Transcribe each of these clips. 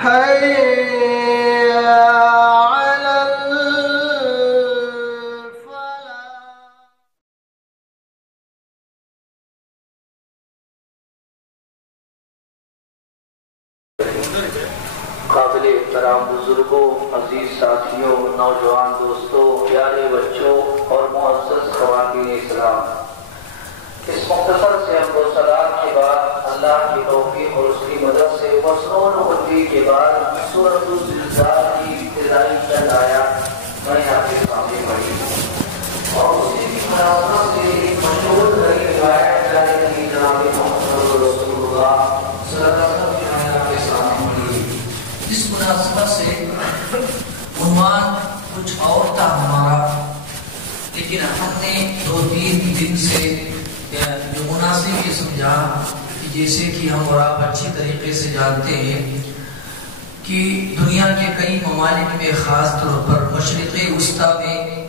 قابل احترام بزرگوں، عزیز ساتھیوں، نوجوان دوستوں، پیارے بچوں اور معزز خواتین اسلام، اس مختصر سے حمد و ثنا کے بعد اللہ کی توفیق اور اس کی مدد سے مسنون خطبے کے بعد سورۃ الزلزال کی ابتدائی چند آیات میں آپ کے سامنے پڑھی اور اسی کی مناسبت سے ایک مشہور روایت جاری نبی جناب محمد رسول اللہ صلی اللہ علیہ وسلم کی میں آپ کے سامنے پڑھی۔ اس مناسبت سے عنوان کچھ اور تھا ہمارا، لیکن ہم نے 2-3 دن سے جو مناسب یہ سمجھا کہ جیسے کہ ہم اور آپ اچھی طریقے سے جانتے ہیں کہ دنیا کے کئی ممالک میں، خاص طور پر مشرق وسطی میں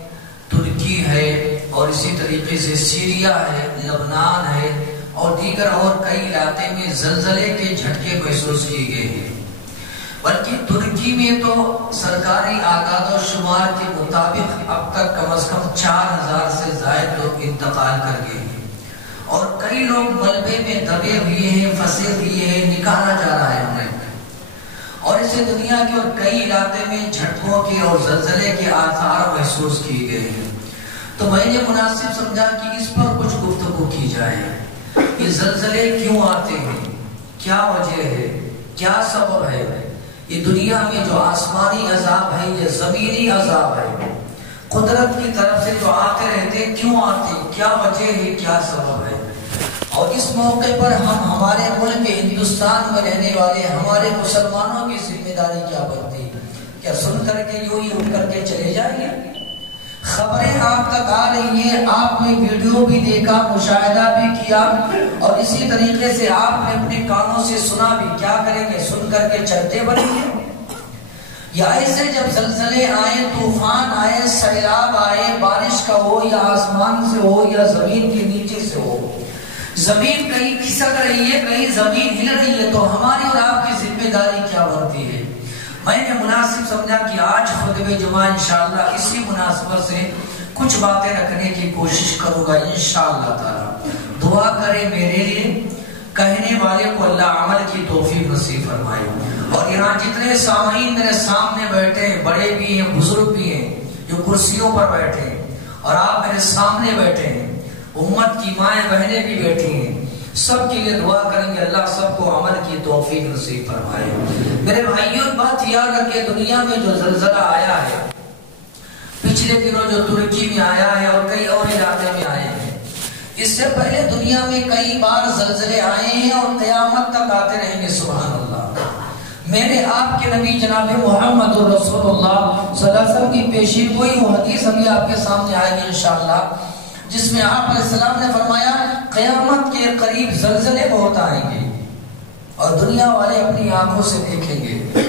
ترکی ہے اور اسی طریقے سے سیریا ہے، لبنان ہے اور دیگر اور کئی علاقے میں زلزلے کے جھٹکے محسوس کیے گئے ہیں۔ بلکہ ترکی میں تو سرکاری اعداد و شمار کے مطابق اب تک کم از کم 4000 سے زائد لوگ انتقال کر گئے ہیں اور کئی لوگ ملبے میں دبے ہوئے ہیں، پھنسے ہوئے ہیں، نکالا جا رہا ہے انہیں۔ اور اسے دنیا کے اور کئی علاقے میں جھٹکوں کے اور زلزلے کے آثار محسوس کیے گئے ہیں۔ تو میں نے مناسب سمجھا کہ اس پر کچھ گفتگو کی جائے۔ یہ زلزلے کیوں آتے ہیں، کیا وجہ ہے، کیا سبب ہے، یہ دنیا میں جو آسمانی عذاب ہے، یہ زمینی عذاب ہے، قدرت کی طرف سے جو آتے رہتے کیوں آتے، کیا وجہ ہے، کیا سبب ہے۔ اور اس موقع پر ہم ہمارے ملک ہندوستان میں رہنے والے ہمارے مسلمانوں کی ذمہ داری کیا بنتی ہے؟ کیا سن کر کے یوں ہی اٹھ کر کے چلے جائیں گے؟ خبریں آپ تک آ رہی ہیں، آپ نے ویڈیو بھی دیکھا، مشاہدہ بھی کیا اور اسی طریقے سے آپ نے اپنے کانوں سے سنا بھی، کیا کریں گے؟ سن کر کے چلتے بنیں گے؟ یا ایسے جب زلزلے آئے، طوفان آئے، سیلاب آئے، بارش کا ہو یا آسمان سے ہو یا زمین کے نیچے سے ہو، زمین کہیں کھسک رہی ہے، کہیں زمین ہل رہی ہے، تو ہماری اور آپ کی ذمہ داری کیا بنتی ہے؟ میں نے مناسب سمجھا کہ آج خطبہ جمعہ انشاءاللہ اسی مناسبت سے کچھ باتیں رکھنے کی کوشش کروں گا انشاءاللہ تعالی۔ دعا کرے میرے لیے، کہنے والے کو اللہ عمل کی توفیق نصیب فرمائے۔ اور یہاں جتنے سامعین میرے سامنے بیٹھے ہیں، بڑے بھی ہیں، بزرگ بھی ہیں، جو کرسیوں پر بیٹھے ہیں اور آپ میرے سامنے بیٹھے ہیں، امت کی مائیں بہنیں بھی بیٹھی ہیں، سب کے لیے دعا کریں گے اللہ سب کو عمل کی توفیق نصیب فرمائے۔ میرے بھائیوں، بات یاد رکھیں، دنیا میں جو زلزلہ آیا ہے، پچھلے دنوں جو ترکی میں آیا ہے اور کئی اور علاقے میں آئے ہیں، اس سے پہلے دنیا میں کئی بار زلزلے آئے ہیں اور قیامت تک آتے رہیں گے، سبحان اللہ۔ میں نے آپ کے نبی جناب محمد رسول اللہ صلی اللہ علیہ وسلم کی پیشین گوئی وہ حدیث ابھی آپ کے سامنے آئے گی انشاءاللہ، جس میں آپ علیہ السلام نے فرمایا قیامت کے قریب زلزلے بہت آئیں گے اور دنیا والے اپنی آنکھوں سے دیکھیں گے۔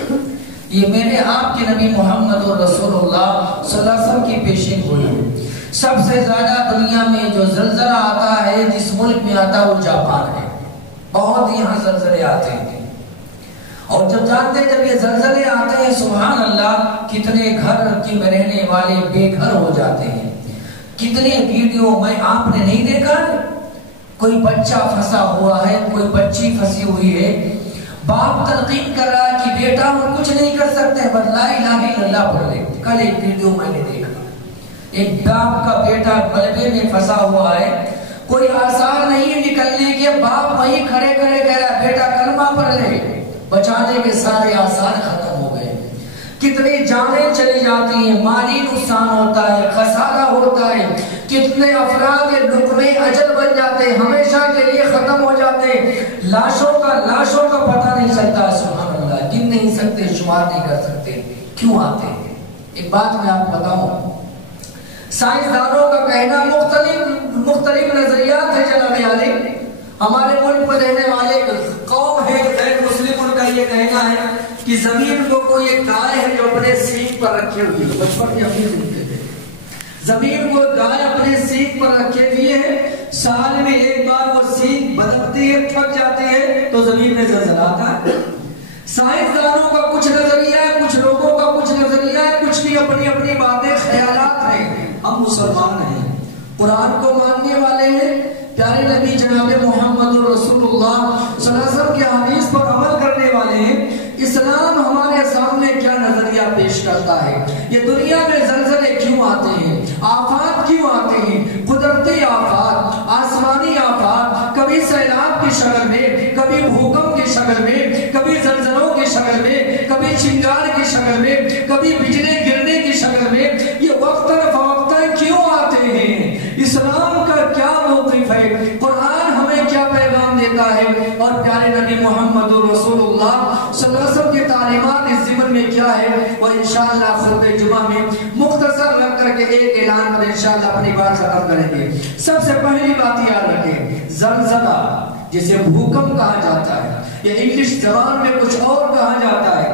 یہ میرے آپ کے نبی محمد رسول اللہ صلی اللہ علیہ وسلم کی پیشین گوئی۔ سب سے زیادہ دنیا میں جو زلزلہ آتا ہے، جس ملک میں آتا ہے وہ جاپان ہے، بہت یہاں زلزلے آتے ہیں۔ اور جب جانتے ہیں جب یہ زلزلے آتے ہیں، سبحان اللہ، کتنے گھر کی میں رہنے والے بے گھر ہو جاتے ہیں۔ کتنے ویڈیو میں آپ نے نہیں دیکھا، کوئی بچہ پھنسا ہوا ہے، کوئی بچی پھنسی ہوئی ہے، باپ تلقین کر رہا ہے کہ بیٹا ہم کچھ نہیں کر سکتے بس لا الہ الا اللہ پڑھ لے۔ کل ایک ویڈیو میں نے دیکھا، ایک باپ کا بیٹا ملبے میں پھنسا ہوا ہے، کوئی آثار نہیں نکلنے کے، باپ وہیں کھڑے کھڑے کہہ رہا ہے بیٹا کلمہ پڑھ لے، بچانے کے سارے آثار ختم ہو گئے۔ کتنی جانیں چلی جاتی ہیں، مالی نقصان ہوتا ہے، خسارہ ہوتا ہے، کتنے افراد کے لقمے اجل بن جاتے ہیں، ہمیشہ کے لیے ختم ہو جاتے ہیں، لاشوں کا پتہ نہیں چلتا، سبحان اللہ، گن نہیں سکتے، شمار نہیں کر سکتے، کیوں آتے ہیں؟ ایک بات میں آپ کو بتاؤں، سائنسدانوں کا کہنا مختلف نظریات ہے جناب عالی۔ ہمارے ملک میں رہنے والے قوم ہے غیر مسلم، ان کا یہ کہنا ہے کہ زمین کو کوئی ایک گائے ہے جو اپنے سینگ پر رکھے ہوئی ہے، بچپن میں ہم بھی سنتے تھے، زمین کو گائے اپنے سینگ پر رکھے ہوئے ہے، سال میں ایک بار وہ سینگ بدلتی ہے، تھک جاتی ہے تو زمین میں زلزلہ آتا ہے۔ سائنسدانوں کا کچھ نظریہ ہے، کچھ لوگوں کا کچھ نظریہ ہے، کچھ کی اپنی اپنی باتیں، خیالات ہیں۔ ہم مسلمان ہیں، قرآن کو ماننے والے ہیں، پیارے نبی جناب محمد رسول اللہ صلی اللہ علیہ وسلم کے حدیث پر عمل کرنے والے ہیں۔ اسلام ہمارے سامنے کیا نظریہ پیش کرتا ہے؟ یہ دنیا میں زلزلے کیوں آتے ہیں، آفات کیوں آتے ہیں، قدرتی آفات، آسمانی آفات، کبھی سیلاب کی شکل میں، کبھی بھوکمپ کی شکل میں، کبھی زلزلوں کی شکل میں، کبھی چنگار کی شکل میں، کبھی بجلی گرنے کی شکل میں، یہ وقتاً فوقتاً کیوں آتے ہیں؟ اسلام کا کیا موقف ہے؟ قرآن ہمیں کیا پیغام دیتا ہے؟ اور پیارے نبی محمد رسول اللہ صلی اللہ علیہ وسلم کی تعلیمات اس ضمن میں کیا ہے؟ وہ انشاءاللہ خطبہ جمعہ میں مختصر لگ کر کے ایک اعلان پر انشاءاللہ اپنی بات ختم کریں گے۔ سب سے پہلی بات یاد رکھیں، زلزلہ جسے بھوکم کہا جاتا ہے، یا انگلش زبان میں کچھ اور کہا جاتا ہے،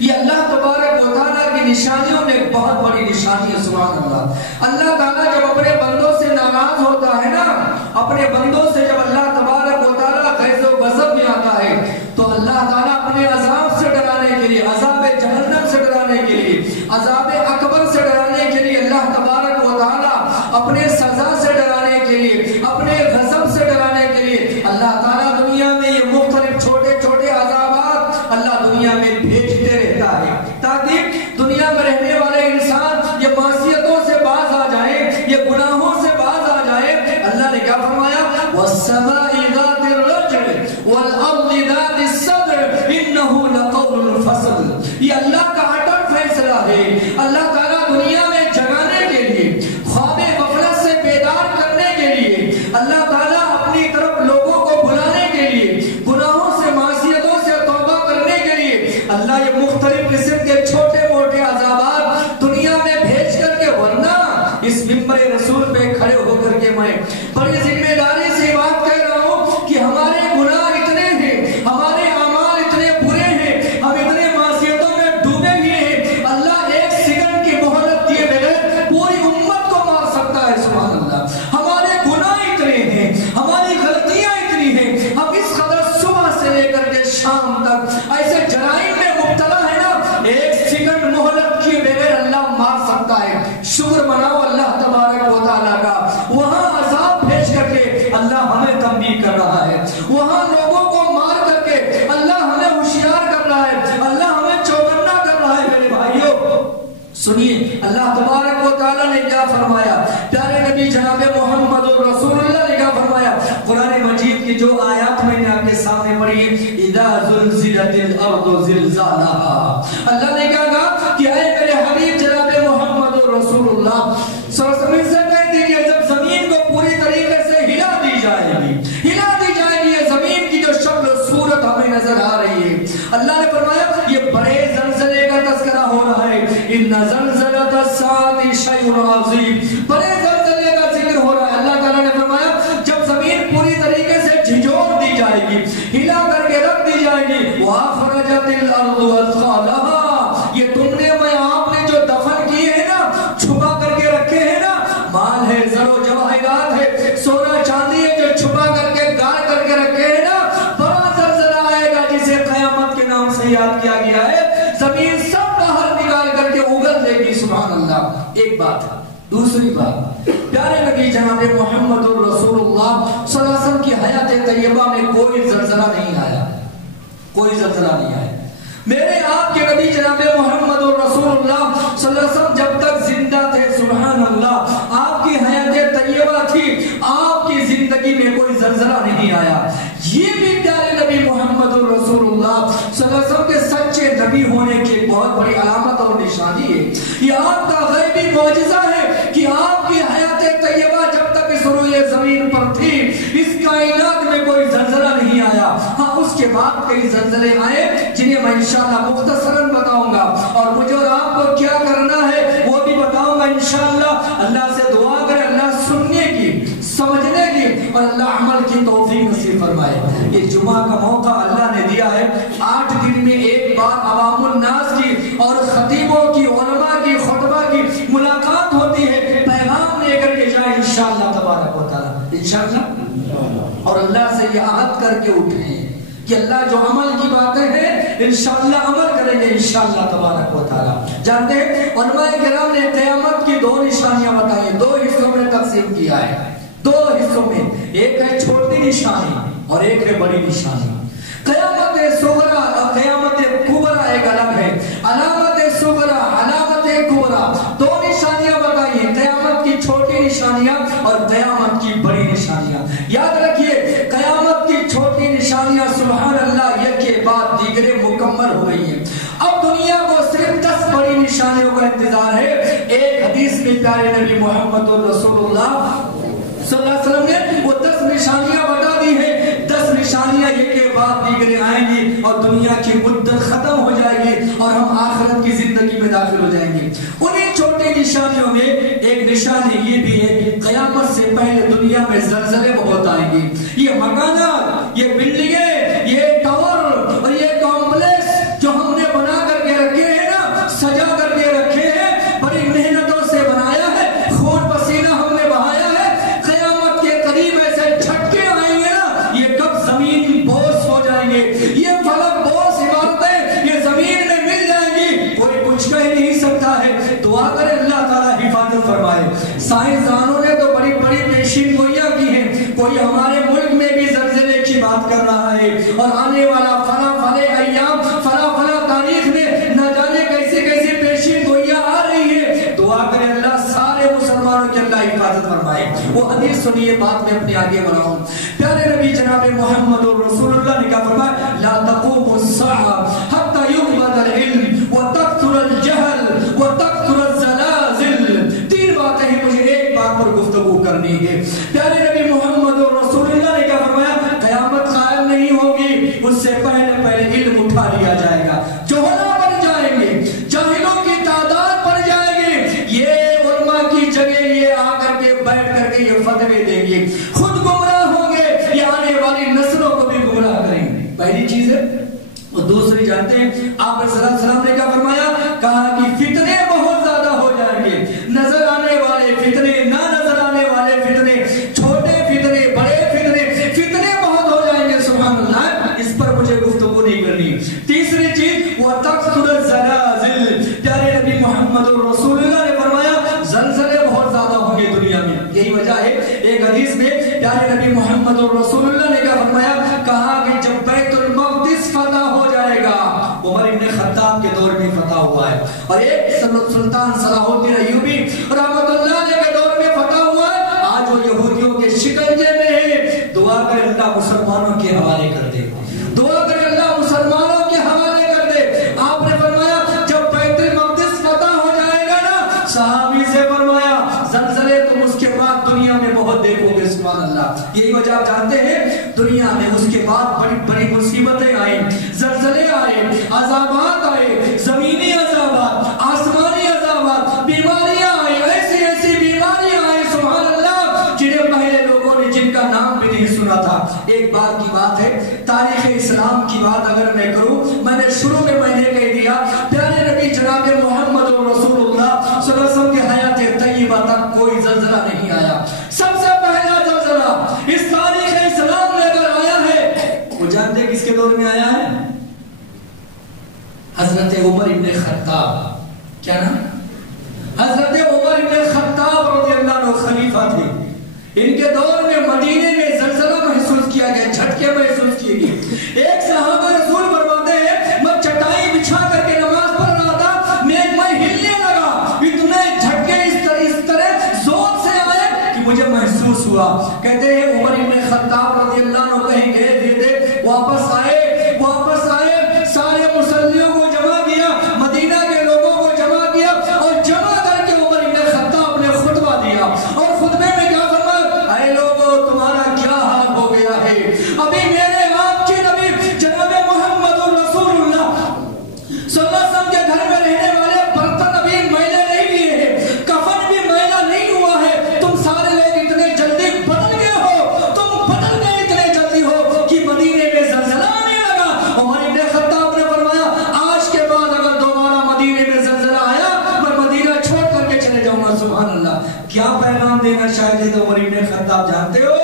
یہ اللہ تبارک و تعالیٰ کی نشانیوں میں ایک بہت بڑی نشانی ہے۔ سبحان اللہ۔ اللہ تعالیٰ جب اپنے بندوں سے ناراض ہوتا ہے نا، اپنے بندوں سے جب اللہ تبارک و تعالیٰ غیظ و غضب میں آتا ہے، تو اللہ تعالیٰ اپنے عذاب سے ڈرانے کے لیے، عذاب جہنم سے ڈرانے کے لیے، عذاب اکبر سے ڈرانے کے لیے، اللہ تبارک و تعالیٰ اپنے سزا سے ڈرانے کے لیے، اپنے غضب سے ڈرانے کے لیے اللہ تعالیٰ دنیا میں یہ مختلف چھوٹے چھوٹے عذابات اللہ دنیا میں بھیجتے رہتا ہے، تاکہ دنیا میں رہنے والے انسان یہ معصیتوں سے باز آ جائیں، یہ گناہوں سے باز آ جائے۔ اللہ نے کیا فرمایا؟ وَالسَّمَاءِ ذَاتِ الرَّجْعِ وَالْأَرْضِ ذَاتِ الصَّدْعِ إِنَّهُ لَقَوْلٌ فَصْلٌ۔ یہ اللہ کا اٹل فیصلہ ہے۔ اللہ تعالیٰ دنیا میں جگانے کے لیے، خواب غفلت سے بیدار کرنے کے لیے، اللہ تعالیٰ اپنی طرف لوگوں کو بلانے کے لیے، گناہوں سے، معصیتوں سے توبہ کرنے کے لیے اللہ یہ مختلف قسم کے چھوٹے موٹے عذابات دنیا میں بھیج کر کے، ورنہ اس ممبر رسول پہ کھڑے ہو کر کے میں بڑی ذمہ داری سے بات کہہ رہا ہوں کہ ہمارے گناہ اتنے ہیں، ہمارے اعمال اتنے برے ہیں، ہم اتنے معصیتوں میں ڈوبے ہوئے ہیں، اللہ ایک سیکنڈ کی مہلت دیے بغیر پوری امت کو مار سکتا ہے۔ سبحان اللہ۔ ہمارے گناہ اتنے ہیں، ہماری غلطیاں اتنی ہیں، ہم اس قدر صبح سے لے کر کے شام تک ایسے جرائم میں مبتلا ہے نا، ایک سیکنڈ مہلت کیے بغیر اللہ مار سکتا ہے۔ شکر مناؤ اللہ تبارک و تعالیٰ کا، وہاں عذاب بھیج کر کے اللہ ہمیں تنبیہ کر رہا ہے، وہاں لوگوں کو مار کر کے اللہ ہمیں ہوشیار کر رہا ہے، اللہ ہمیں چوکنا کر رہا ہے۔ میرے بھائیوں سنیے، اللہ تبارک و تعالیٰ نے کیا فرمایا، پیارے نبی جناب محمد رسول اللہ نے کیا فرمایا۔ قرآن مجید کی جو آیات میں نے آپ کے سامنے پڑھی ہے، اذا زلزلت الارض زلزالها، اللہ نے کیا کہا کہ اے میرے حبیب جناب محمد رسول اللہ صلی اللہ علیہ وسلم سے کہہ دیجئے، جب زمین کو پوری طریقے سے ہلا دی جائے گی، ہلا دی جائے گی، یہ زمین کی جو شکل و صورت ہمیں نظر آ رہی ہے، اللہ نے فرمایا یہ بڑے زلزلے کا تذکرہ ہو رہا ہے، ان زلزلۃ الساعۃ شیء عظیم، بڑے زلزلے کا ذکر ہو رہا ہے۔ اللہ تعالیٰ نے فرمایا جب زمین پوری طریقے سے جھنجھوڑ دی جائے گی، ہلا کر کے رکھ دی جائے گی، وَأَخْرَجَتِ الْأَرْضُ أَثْقَالَهَا، یہ تم نے، میں آپ نے جو دفن کیے ہیں نا، چھپا کر کے رکھے ہیں نا، مال ہے، زر و جواہرات ہے، سونا چاندی ہے، جو چھپا کر کے گار کر کے رکھے ہیں نا، بڑا زلزلہ آئے گا جسے قیامت کے نام سے یاد کیا گیا ہے، زمین سب باہر نکال کر کے اگل دے گی۔ سبحان اللہ۔ ایک بات ہے۔ دوسری بات، پیارے نبی جناب محمد رسول اللہ صلی اللہ علیہ وسلم کی حیات طیبہ میں کوئی زلزلہ نہیں آیا، کوئی زلزلہ نہیں آیا۔ میرے آپ کے نبی جناب محمد رسول اللہ صلی اللہ علیہ وسلم جب تک زندہ تھے، سبحان اللہ، آپ کی حیات طیبہ تھی، آپ کی زندگی میں کوئی زلزلہ نہیں آیا۔ یہ بھی پیارے نبی محمد رسول اللہ صلی اللہ علیہ وسلم کے سچے نبی ہونے کی بہت بڑی علامت اور نشانی ہے۔ یہ آپ کا غیبی معجزہ ہے کہ آپ کی حیات طیبہ جب تک اس روئے زمین پر تھی، اس کائنات میں کوئی زلزلہ نہیں آیا۔ ہاں، اس کے بعد کئی زلزلے آئے جنہیں میں انشاءاللہ مختصراً بتاؤں گا، اور مجھے اور آپ کو کیا کرنا ہے وہ بھی بتاؤں گا انشاءاللہ۔ اللہ سے دعا کریں اللہ سننے کی، سمجھنے کی اور اللہ عمل کی توفیق نصیب فرمائے۔ یہ جمعہ کا موقع اللہ نے دیا ہے، 8 دن میں ایک بار عوام الناس کی اور خطیبوں کی، علماء کی، خطبہ کی ملاقات ہوتی ہے، پیغام لے کر کے جائیں انشاءاللہ تبارک و تعالی، انشاءاللہ، اور اللہ سے یہ عہد کر کے اٹھیں کہ اللہ جو عمل کی باتیں ہیں انشاءاللہ عمل کریں گے انشاءاللہ تبارک و تعالی. جانتے ہیں علماء کرام نے قیامت کی 2 نشانیاں بتائی ہیں, 2 حصوں میں تقسیم کیا ہے, 2 حصوں میں. ایک ہے چھوٹی نشانی اور ایک ہے بڑی نشانی. قیامت صغرا اور قیامت کبرا ایک الگ ہے. علامت صغرا علامت کبرا 2 نشانیاں بتائی ہیں, قیامت کی چھوٹی نشانیاں اور قیامت کی بڑی نشانیاں. یاد رکھیے قیامت کی چھوٹی نشانیاں سبحان اللہ یک کے بعد دیگرے مکمل ہو گئی ہیں. اب دنیا کو صرف 10 بڑی نشانیوں کا انتظار ہے. ایک حدیث میں پیارے نبی محمد رسول اللہ صلی اللہ علیہ وسلم نے وہ 10 نشانیاں بتا دی ہیں. 10 نشانیاں یہ کے بعد دیگرے آئیں گی اور دنیا کی مدت ختم ہو جائے گی اور ہم آخرت کی زندگی میں داخل ہو جائیں گے. انہیں چھوٹی نشانیوں میں ایک نشانی یہ بھی ہے کہ قیامت سے پہلے دنیا میں زلزلے بہت آئیں گے. یہ مکانات, یہ بلڈنگیں, یہ ٹاور اور یہ کمپلیکس جو ہم نے بنا کر کے رکھے ہیں نا, سجا کر کے رکھے ہیں, بڑی محنتوں سے بنایا ہے, خون پسینہ ہم نے بہایا ہے, قیامت کے قریب ایسے جھٹکے آئیں گے نا, یہ کب زمین بوس ہو جائیں گے, یہ فلک بوس عمارتیں یہ زمین میں مل جائیں گی, کوئی کچھ کہہ نہیں سکتا ہے. دعا کرے اللہ تعالی حفاظت فرمائے. سائنسدانوں نے تو بڑی بڑی پیشین گوئیاں کی ہیں, کوئی ہمارے ملک میں بھی زلزلے کی بات کر رہا ہے اور آنے والا فلاں فلاں ایام فلاں فلاں تاریخ میں نہ جانے کیسے کیسے پیشین گوئیاں آ رہی ہے. دعا کرے اللہ سارے مسلمانوں کی اللہ حفاظت فرمائے. وہ حدیث سنیے, بات میں اپنے آگے بڑھاؤں. پیارے نبی جناب محمد رسول اللہ نے کہا فرمایا لا تقوم الساعة حتى يقبض العلم وتكثر الجهل وتكثر الزلازل. 3 باتیں ہیں, مجھے ایک بات پر گفتگو کرنی ہے. پیارے نبی محمد رسول اللہ نے کہا فرمایا قیامت قائم نہیں ہوگی, اس سے پہلے علم اٹھا لیا جائے گا, جہلا بڑھ جائیں گے, جاہلوں کی تعداد بڑھ جائے گی, یہ علماء کی جگہ یہ آ کر کے بیٹھ کر کے یہ فتوے دیں گے, خود گمراہ ہوں گے, یہ آنے والی نسلوں کو بھی گمراہ کریں گے. پہلی چیز ہے. اور دوسری جانتے ہیں آپ صلی اللہ علیہ وسلم نے کیا فرمایا, کہا کہ فتنے بہت زیادہ ہو جائیں گے, نظر آنے والے فتنے, نہ نظر آنے والے فتنے, چھوٹے فتنے, بڑے فتنے, فتنے بہت ہو جائیں گے. سبحان اللہ, اس پر مجھے گفتگو نہیں کرنی. تیسری چیز وہ تکثر الزلازل. پیارے نبی محمد رسول اللہ نے فرمایا زلزلے بہت زیادہ ہوں گے دنیا میں. یہی وجہ ہے ایک حدیث میں پیارے نبی محمد رسول اللہ نے کیا فرمایا, کہا کہ جب بیت المقدس فتح ہو جائے گا, عمر ابن خطاب کے دور میں فتح ہوا ہے, اور ایک سلطان صلاح الدین ایوبی رحمت اللہ علیہ کے دور میں فتح ہوا ہے. آج وہ یہودیوں کے شکنجے میں ہے. دعا کرے اللہ مسلمانوں کے حوالے کر دے, دعا کرے اللہ مسلمانوں کے حوالے کر دے. آپ نے فرمایا جب بیت المقدس فتح ہو جائے گا نا, صحابی سے فرمایا زلزلے تم اس کے بعد دنیا میں بہت دیکھو گے. سبحان اللہ. یہی وجہ آپ جانتے ہیں دنیا میں اس کے بعد بڑی بڑی مصیبتیں آئیں, زلزلے آئے, عذابات آئے, زمینی عذابات, آسمانی عذابات, بیماریاں آئے, ایسی ایسی بیماریاں آئے سبحان اللہ جنہیں پہلے لوگوں نے جن کا نام بھی نہیں سنا تھا. ایک بات کی بات ہے, تاریخ اسلام کی بات اگر میں کروں, میں نے شروع میں نے کہہ دیا پیارے نبی جناب محمد رسول اللہ صلی اللہ علیہ وسلم کی حیات طیبہ تک کوئی زلزلہ نہیں آیا. سب سے پہلا زلزلہ اس تاریخ اسلام میں اگر آیا ہے, وہ جانتے ہیں کس کے دور میں آیا ہے؟ حضرت عمر ابن خطاب. کیا نام؟ حضرت عمر ابن خطاب رضی اللہ عنہ خلیفہ تھے. ان کے دور میں مدینے میں زلزلہ محسوس کیا گیا, جھٹکے محسوس کیے گئے. ایک صحابہ رسول فرماتے ہیں میں چٹائی بچھا کر کے نماز پڑھ رہا تھا, میں ہلنے لگا, اتنے جھٹکے اس طرح زور سے آئے کہ مجھے محسوس ہوا. کہتے ہیں عمر ابن خطاب رضی اللہ عنہ کہیں گے دے واپس آئے, سارے مسلیوں کو جمع کیا, مدینہ کے لوگوں کو جمع کیا, اور جمع کر کے عمر ابن خطاب نے خطبہ دیا, اور خطبے میں کیا فرمایا, اے لوگوں تمہارا کیا حال ہو گیا ہے, ابھی میرے آپ کے نبی جناب محمد رسول اللہ صلی اللہ علیہ وسلم کے گھر میں رہنے والے برتن ابھی میلے نہیں لیے ہیں, کفن بھی میلا نہیں ہوا ہے, تم سارے لوگ اتنے جلدی بدل گئے ہو, تم بدل گئے اتنے جلدی ہو کہ مدینے میں زلزلہ آنے لگا. عمر ابن خطاب نے فرمایا آج کے بعد اگر دوبارہ مدینے میں زلزلہ آیا میں مدینہ چھوڑ کر کے چلے جاؤں گا. سبحان اللہ. کیا پیغام دینا چاہتے تھے عمر ابن خطاب جانتے ہو؟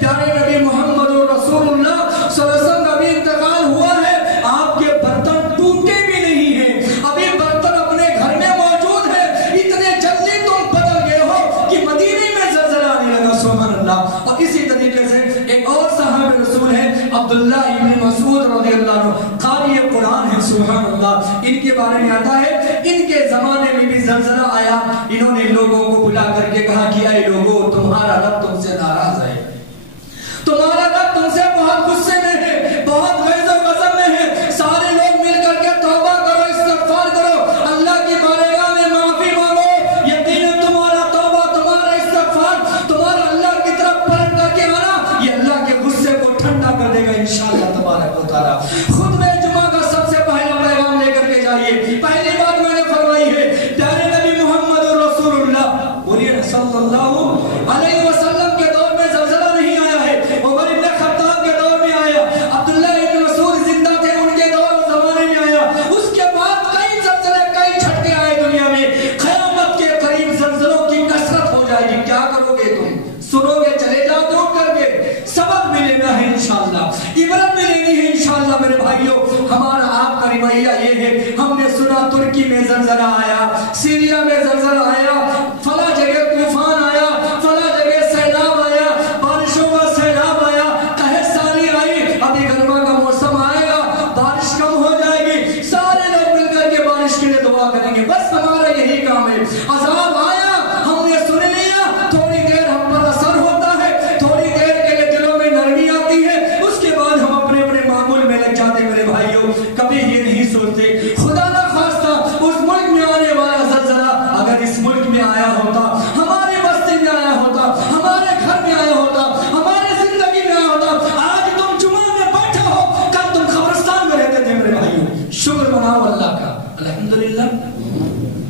پیارے نبی محمد رسول اللہ صلی اللہ علیہ وسلم کا بھی انتقال رضی اللہ عنہ قاری قرآن ہے، سبحان اللہ، ان کے بارے میں آتا ہے ان کے زمانے میں بھی زلزلہ آیا، انہوں نے لوگوں کو بلا کر کے کہا کہ اے لوگوں، تمہارا رب تم سے ناراض ہے، تمہارا رب تم سے بہت غصے میں ہے، بہت غیظ و غضب میں ہے، سارے لوگ مل کر کے توبہ کرو، استغفار کرو، اللہ کی بارگاہ میں معافی مانگو، یقیناً تمہارا توبہ، تمہارا استغفار، تمہارا اللہ کی طرف پلٹ کر کے آنا، یہ اللہ کے غصے کو ٹھنڈا کر دے گا انشاءاللہ تبارک و تعالیٰ۔ خطبہ جمعہ کا سب سے پہلا پیغام لے کر کے جائیے، پہلی بات میں نے فرمائی ہے، پیارے نبی محمد رسول اللہ بولیے صلی اللہ علیہ وسلم کے دور میں زلزلہ نہیں آیا ہے، عمر ابن خطاب کے دور میں آیا، عبداللہ ابن مسعود زندہ تھے ان کے دور زمانے میں آیا، اس کے بعد کئی زلزلے، کئی جھٹکے آئے دنیا میں، قیامت کے قریب زلزلوں کی کثرت ہو جائے گی، کیا کرو گے تم؟ سنو گے، چلے جاؤ دوڑ کر کے، سبق بھی لینا ہے انشاءاللہ، عبرت بھی لینی ہے انشاءاللہ میرے بھائیوں۔ ہمارا آپ کا رویہ یہ ہے، ہم نے سنا ترکی میں زلزلہ آیا، سیریا میں زلزلہ آیا، فلاں جگہ طوفان آیا، فلاں جگہ سیلاب آیا، بارشوں کا سیلاب آیا، قحط سالی آئی، ابھی گرما کا موسم آئے گا، بارش کم ہو جائے گی، سارے لوگ مل کر کے بارش کے لیے دعا کریں گے، بس ہمارا یہی کام ہے۔ عذاب آیا، ہم نے سن لیا، تھوڑی دیر ہم پر اثر ہوتا ہے، تھوڑی دیر کے لیے دلوں میں نرمی آتی ہے، اس کے بعد ہم اپنے اپنے معمول میں لگ جاتے میرے بھائیوں۔ کبھی یہ نہیں سوچتے خدا نہ خواستہ اس ملک میں آنے والا زلزلہ اگر اس ملک میں آیا ہوتا، ہماری بستی میں آیا ہوتا، ہمارے گھر میں آیا ہوتا، ہمارے زندگی میں آیا ہوتا، آج تم جمعہ میں بیٹھے ہو، کل تم قبرستان میں رہتے تھے میرے بھائیوں۔ شکر مناؤ اللہ کا، الحمدللہ،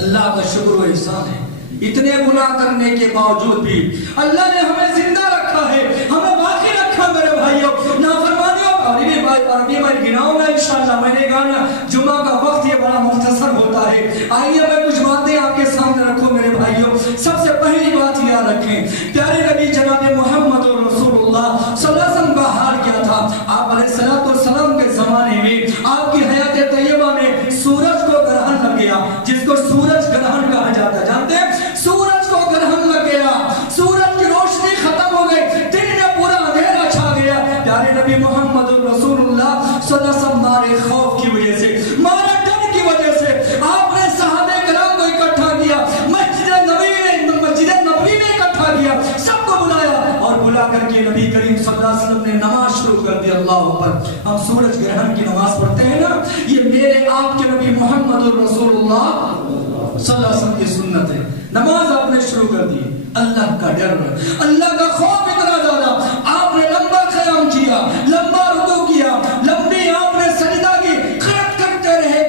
اللہ کا شکر و احسان ہے، اتنے گناہ کرنے کے باوجود بھی اللہ نے ہمیں زندہ رکھا ہے، ہمیں باقی رکھا میرے بھائیوں۔ نافرمانیوں عربی میں گناؤں گا انشاءاللہ، میں نے کہا نا جمعہ کا وقت یہ بڑا مختصر ہوتا ہے، آئیے میں کچھ باتیں آپ کے سامنے رکھوں میرے بھائیوں۔ سب سے پہلی بات یاد رکھیں، پیارے نبی جناب محمد رسول اللہ صلی اللہ علیہ وسلم کا حال کیا تھا؟ آپ علیہ السلام کے زمانے میں، آپ کی حیات طیبہ میں سورج کو گرہن لگ گیا، جس کو سورج گرہن کہا جاتا ہے، جانتے ہیں؟ سورج کو گرہن لگ گیا، سورج کی روشنی ختم ہو گئی، دن میں پورا اندھیرا چھا گیا۔ پیارے نبی محمد رسول اللہ صلی اللہ علیہ وسلم مارے خوف کی وجہ سے، مارے ڈر کی وجہ سے، آپ نے صحابہ کرام کو اکٹھا کیا، مسجد نبوی میں اکٹھا کیا، سب کو بلایا اور بلا کر کے نبی کریم صلی اللہ علیہ وسلم نے نماز شروع کر دی۔ اللہ اکبر، ہم سورج گرہن کی نماز پڑھتے ہیں نا، یہ میرے آپ کے نبی محمد رسول اللہ صلی اللہ علیہ وسلم کی سنت ہے۔ نماز آپ نے شروع کر دی، اللہ کا ڈر، اللہ کا خوف اتنا زیادہ، آپ نے لمبا قیام کیا، لمبا رکوع کیا، لمبی آپ نے سجدہ کی،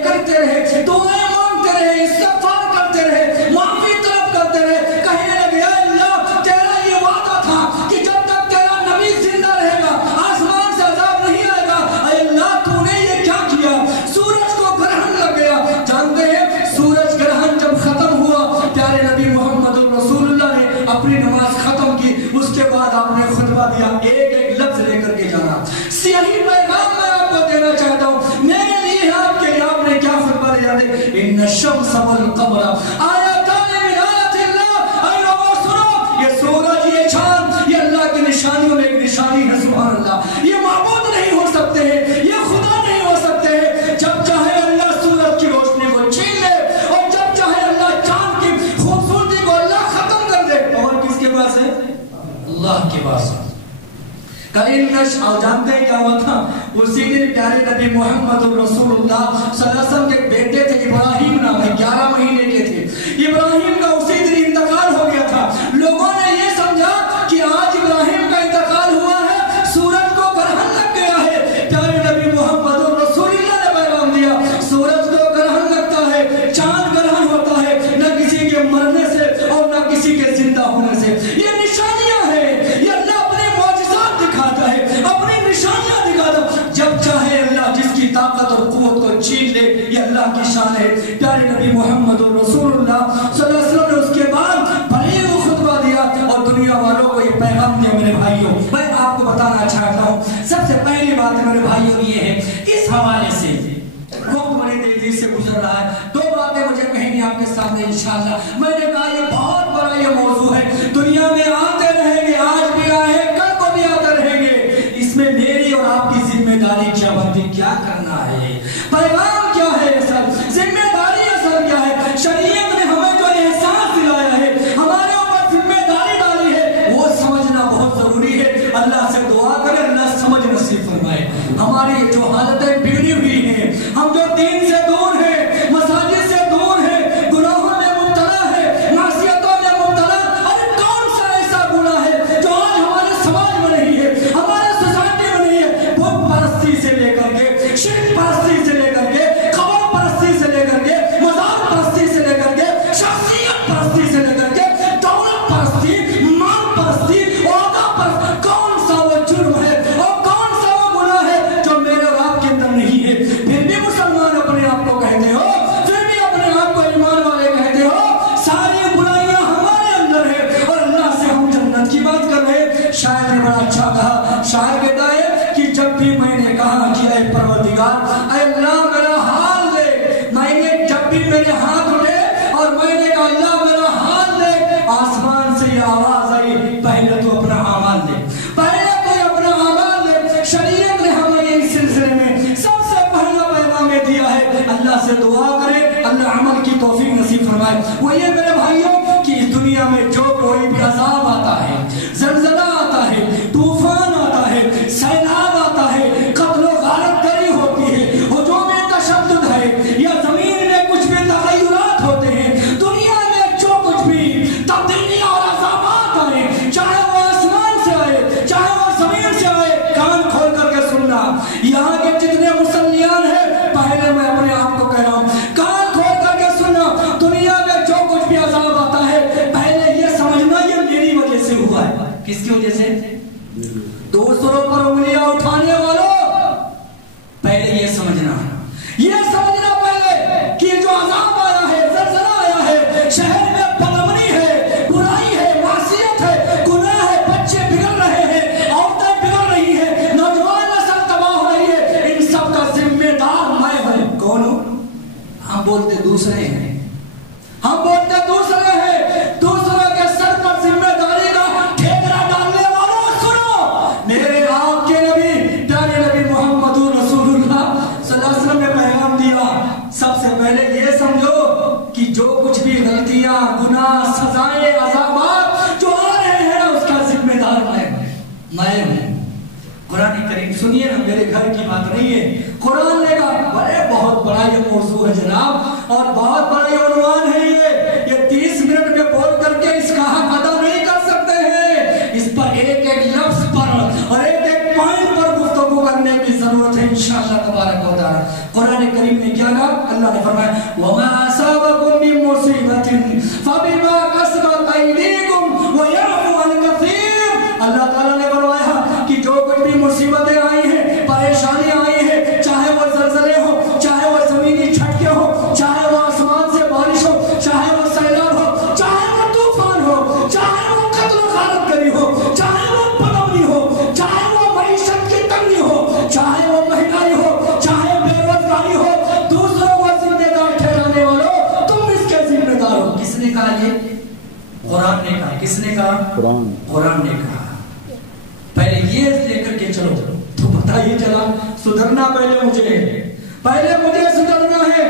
کرتے رہے، دعائیں مانگتے رہے، استغفار کرتے رہے، معافی طلب کرتے رہے، کہنے لگے اے اللہ تیرا یہ وعدہ تھا کہ جب تک تیرا نبی زندہ رہے گا آسمان سے عذاب نہیں آئے گا، اے اللہ تو نے یہ کیا کیا؟ سورج کو گرہن لگ گیا۔ جانتے ہیں سورج گرہن جب ختم ہوا، پیارے نبی محمد رسول اللہ نے اپنی نماز ختم کی، اس کے بعد آپ نے خطبہ دیا، ایک ایک لفظ لے کر کے جانا، صحیح پیغام میں آپ کو دینا چاہتا ہوں، میرے لیے آپ کے لیے۔ آپ نے کیا خطبہ دیا؟ ان الشمس والقمر آیاتان من آیات اللہ، اے لوگوں سنو، یہ سورج، یہ چاند، یہ اللہ کی نشانیوں میں ایک نشانی ہے، سبحان اللہ، یہ معبود نہیں ہو سکتے ہیں، یہ خدا نہیں ہو سکتے ہیں، جب چاہے اللہ سورج کی روشنی کو چھین لے اور جب چاہے اللہ چاند کی خوبصورتی کو اللہ ختم کر دے، اور کس کے پاس ہے؟ اللہ کے پاس۔ اور جانتے ہیں کیا ہوا تھا؟ اسی دن پیارے نبی محمد رسول اللہ صلی اللہ علیہ وسلم کے بیٹے تھے، ابراہیم نام ہے، 11 مہینے کے تھے، ابراہیم کا اسی دن انتقال ہو گیا تھا۔ لوگوں نے یہ سمجھا کہ آج ابراہیم کا انتقال ہوا ہے، سورج کو گرہن لگ گیا ہے۔ پیارے نبی محمد رسول اللہ نے پیغام دیا، سورج کو گرہن لگتا ہے، چاند گرہن ہوتا ہے، نہ کسی کے مرنے سے اور نہ کسی کے زندہ ہونے سے، یہ نشانیاں ہیں، یہ اللہ دکھاتا ہے، اپنی نشانیاں دکھاتا ہے، جب چاہے اللہ جس کی طاقت اور قوت کو چھین لے، یہ اللہ کی شان ہے۔ پیارے نبی محمد رسول اللہ صلی اللہ علیہ وسلم نے اس کے بعد بڑے خطبہ دیا اور دنیا والوں کو یہ پیغام دیا۔ میرے بھائیوں، میں آپ کو بتانا چاہتا ہوں، سب سے پہلی بات میرے بھائیوں یہ ہے، اس حوالے سے وقت بڑی تیزی سے گزر رہا ہے، دو باتیں مجھے کہنی آپ کے سامنے انشاءاللہ۔ میں نے کہا یہ بہت بڑا یہ موضوع ہے، دنیا میں آتے رہیں گے، آج بھی آئے، کل کو بھی آتے رہیں گے، اس میں میری اور آپ کی ذمہ داری کیا بنتی کیا کرنا ہے، پیغام کیا ہے، سب ذمہ داری اصل کیا ہے، شریعت نے ہمیں جو احساس دلایا ہے، ہمارے اوپر ذمہ داری ڈالی ہے، وہ سمجھنا بہت ضروری ہے۔ اللہ سے دعا کرے اللہ سمجھ نصیب فرمائے۔ ہماری جو حالتیں بگڑی ہوئی ہیں، ہم جو دین سے دور ہیں، مساجد سے دور ہیں، گناہوں میں مبتلا ہے، معصیتوں میں مبتلا، ارے کون سا ایسا گناہ ہے جو آج ہمارے سماج میں نہیں ہے، ہمارے سوسائٹی میں نہیں ہے؟ بت پرستی سے لے کر کے، شرک پرستی سے لے کر کے، قبر پرستی سے لے کر کے، مزار پرستی سے لے کر کے، شخصیت پرستی سے لے کر کے، دولت پرستی، مال پرستی، عہدہ پرستی، کون سا وہ جرم ہے اور کون سا وہ گناہ ہے جو میرے اور آپ کے اندر نہیں ہے؟ پھر بھی مسلمان اپنے آپ کو کہتے ہو، پھر بھی اپنے آپ کو ایمان والے کہتے ہو، ساری برائیاں ہمارے اندر ہے اور اللہ سے ہم جنت کی بات کر رہے ہیں۔ شاعر نے بڑا اچھا کہا، شاعر کہتا ہے کہ جب بھی میں نے کہا کہ اے پروردگار، اے اللہ میرا حال دے، میں نے جب بھی میرے ہاتھ اٹھے اور میں نے کہا اللہ میرا حال دے، آسمان سے یہ آواز آئی پہلے تو اپنا اعمال دے، پہلے تو اپنا اعمال دے۔ شریعت نے ہمیں اس سلسلے میں سب سے پہلا پیغام دیا ہے، اللہ سے دعا کرے اللہ عمل کی توفیق نصیب فرمائے۔ وہ یہ میرے بھائیوں کہ اس دنیا میں جو کوئی بھی عذاب آتا ہے، زلزلہ آتا ہے، طوفان آتا ہے، سیلاب آتا ہے، قتل و غارت گری ہوتی ہے، ہجوم تشدد ہے، یا زمین میں کچھ بھی تغیرات ہوتے ہیں، دنیا میں جو کچھ بھی تبدیلیاں اور عذابات آئے، چاہے وہ آسمان سے آئے چاہے وہ زمین سے آئے، کان کھول کر کے سننا۔ یہاں کے جتنے مسلیان ہیں، پہلے میں اپنے آپ کو کہہ رہا ہوں، کان کھول کر کے سننا، دنیا میں جو کچھ بھی عذاب آتا ہے پہلے یہ سمجھنا یہ میری وجہ سے ہوا ہے۔ کس کی وجہ سے؟ دوسروں پر انگلیاں اٹھانے والوں، پہلے یہ سمجھنا پہلے کہ جو عذاب آیا ہے، زلزلہ آیا ہے، شہر میں بدامنی ہے، برائی ہے، معصیت ہے، گناہ ہے، بچے بگڑ رہے ہیں، عورتیں بگڑ رہی ہیں، نوجوان نسل تباہ ہو رہی ہے، ان سب کا ذمہ دار میں ہوں۔ کون ہوں؟ ہم بولتے دوسرے ہیں، ہم بولتے دوسرے ہیں، دوسروں کے سر پر ذمہ داری کا ٹھیکرا ڈالنے والوں سنو، میرے آپ کے نبی پیارے نبی محمد رسول اللہ صلی اللہ علیہ وسلم نے پیغام دیا، سب سے پہلے یہ سمجھو کہ جو کچھ بھی غلطیاں، گناہ، سزائیں، عذابات جو آ رہے ہیں اس کا ذمہ دار میں ہوں۔ قرآن کریم سنیے نا، میرے گھر کی بات نہیں ہے، قرآن نے کہا بڑے بہت بڑا یہ موضوع ہے جناب، اور بہت بڑا یہ عنوان ہے، یہ 30 منٹ میں بول کر کے اس کا حق ادا نہیں کر سکتے ہیں، اس پر ایک ایک لفظ پر اور ایک ایک پوائنٹ پر گفتگو کرنے کی ضرورت ہے انشاءاللہ تبارک و تعالی۔ قرآن کریم نے کیا کہا؟ اللہ نے فرمایا وَمَا أَصَابَكُم مِّن مُّصِيبَةٍ فَبِمَا كَسَبَتْ أَيْدِيكُمْ وَيَعْفُو عَن كَثِيرٍ۔ اللہ تعالیٰ نے فرمایا کہ جو کچھ بھی مصیبتیں آئی ہیں، پریشانیاں آئی ہیں، چاہے وہ زلزلے ہو، چاہے وہ زمینی جھٹکے ہو، چاہے وہ آسمان سے بارش ہو، چاہے وہ سیلاب ہو، چاہے وہ طوفان ہو، چاہے وہ قتل و غارت گری ہو، چاہے وہ بدامنی ہو، چاہے وہ معیشت کی تنگی ہو، چاہے وہ مہنگائی ہو، چاہے بے روزگاری ہو، دوسروں کو ذمہ دار ٹھہرانے والوں تم اس کے ذمہ دار ہو۔ کس نے کہا یہ؟ قرآن نے کہا۔ کس نے کہا؟ قرآن نے کہا۔ پہلے یہ لے کر کے چلو تو پتہ ہی چلا سدھرنا پہلے مجھے سدھرنا ہے،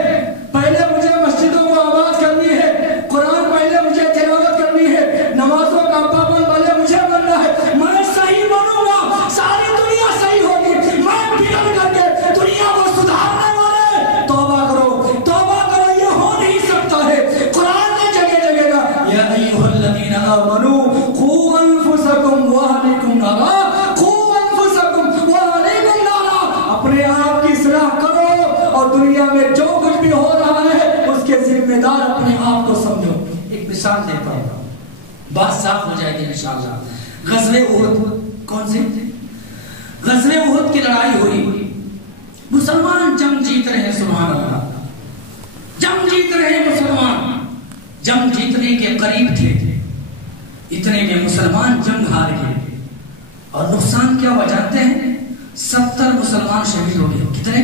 پہلے مجھے مسجدوں کو آباد کرنی ہے، قرآن پہلے مجھے تلاوت کرنی ہے، نمازوں کا پابند پہلے مجھے بننا ہے، میں صحیح بنوں گا ساری دنیا صحیح ہوگی، میں بگڑ کر کے دنیا کو سدھارنے والے توبہ کرو، یہ ہو نہیں سکتا ہے۔ قرآن نے جگہ جگہ کہا یا ایھا الذین آمنوا قوا انفسکم واہلیکم نارا، اپنے آپ کی اصلاح کرو اور دنیا میں جو کچھ بھی ہو رہا ہے اس کے ذمہ دار اپنے آپ کو سمجھو۔ ایک مثال دیتا ہوں، بات صاف ہو جائے گی انشاءاللہ۔ غزوہ احد، کون سی؟ غزوہ احد کی لڑائی ہوئی، مسلمان جنگ جیت رہے ہیں، سبحان اللہ، جنگ جیت رہے ہیں مسلمان، جنگ جیتنے کے قریب تھے، اتنے میں مسلمان جنگ ہار گئے، اور نقصان کیا ہوا جانتے ہیں؟ 70 مسلمان شہید ہو گئے۔ کتنے؟